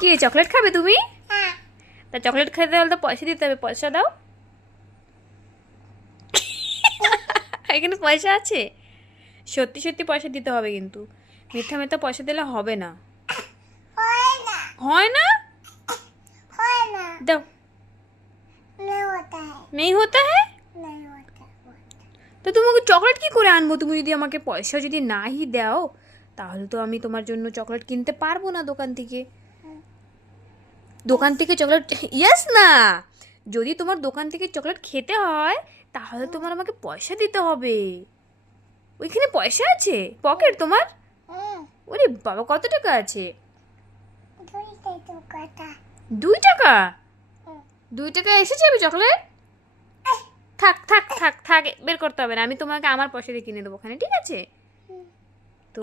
কি চকলেট খাবে তুমি? তা চকলেট খেতে হলে তো পয়সা দিতে হবে, পয়সা দাও। এখানে পয়সা আছে, সত্যি সত্যি পয়সা দিতে হবে কিন্তু, মিথ্যা মিথ্যা পয়সা দিলে হবে না। হয় না? দাও। নেই হতা হ্যাঁ। তো তোমাকে চকলেট কি করে আনবো? তুমি যদি আমাকে পয়সা যদি নাই দাও তাহলে তো আমি তোমার জন্য চকলেট কিনতে পারবো না দোকান থেকে। দোকান থেকে চকলেট, ইয়েস না, যদি তোমার দোকান থেকে চকলেট খেতে হয় তাহলে তোমার আমাকে পয়সা দিতে হবে। ওইখানে পয়সা আছে পকেট তোমার? ওরে বাবা, কত টাকা আছে? 2 টাকা? 2 টাকা এসে যাবে চকলেট? থাক থাক থাক থাক, বের করতে হবে না, আমি তোমাকে আমার পয়সা দিয়ে কিনে দেবো ওখানে, ঠিক আছে? তো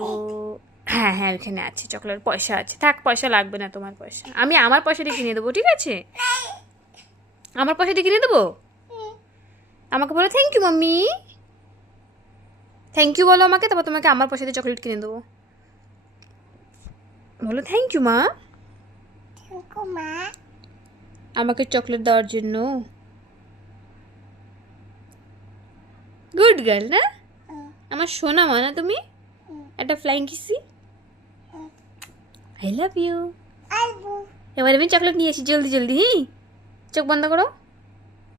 হ্যাঁ হ্যাঁ, ওইখানে আছে চকলেট, পয়সা আছে, থাক, পয়সা লাগবে না তোমার পয়সা, আমি আমার পয়সা দিয়ে কিনে দেবো, ঠিক আছে? আমার পয়সা দিয়ে কিনে দেবো। আমাকে বলো thank you mummy, thank you বলো আমাকে, তারপর তোমাকে আমার পয়সা দিয়ে চকলেট কিনে দেবো। বলো থ্যাংক ইউ মা, আমাকে চকলেট দেওয়ার জন্য। গুড গার্ল না? আমার সোনা মা না তুমি? একটা flying kiss. I love you. এবার আমি চকলেট নিয়ে আসি, জলদি জলদি। চোখ বন্ধ করো।